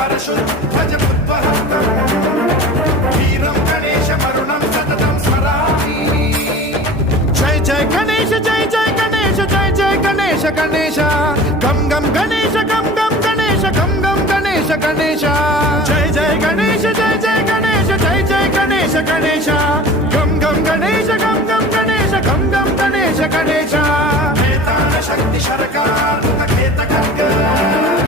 परशुं भजमुद्वहन्तम् वीरं गणेशमरुणं सततं स्मरामि। जय जय गणेश जय जय गणेश जय जय गणेश गणेश गम गम गणेश गम गम गणेश गम गम गणेश गणेश जय जय गणेश जय जय गणेश जय जय गणेश गणेश गम गम गणेश गम गम गणेश गम गम गणेश गणेश शक्ति शरकार खेत खड्ग